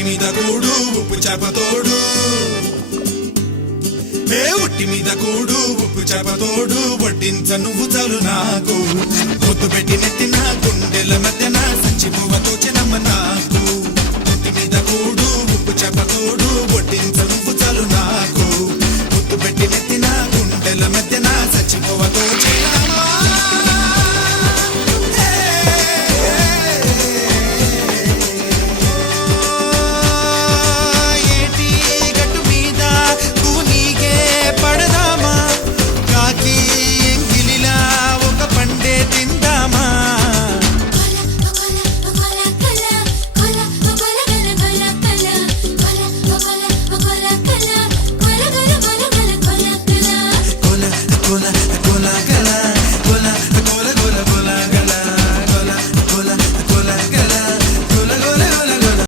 ఉట్టి మీద కూడు ఉప్పు చేప తోడు ఉట్టి మీద కూడు ఉప్పు చేప తోడు వడ్డించ నువ్వు చాలు నాకు ముద్దు పెట్టి నెత్తిన గుండెల మధ్యన సంచి పువ్వ తోచెనమ్మ నాకు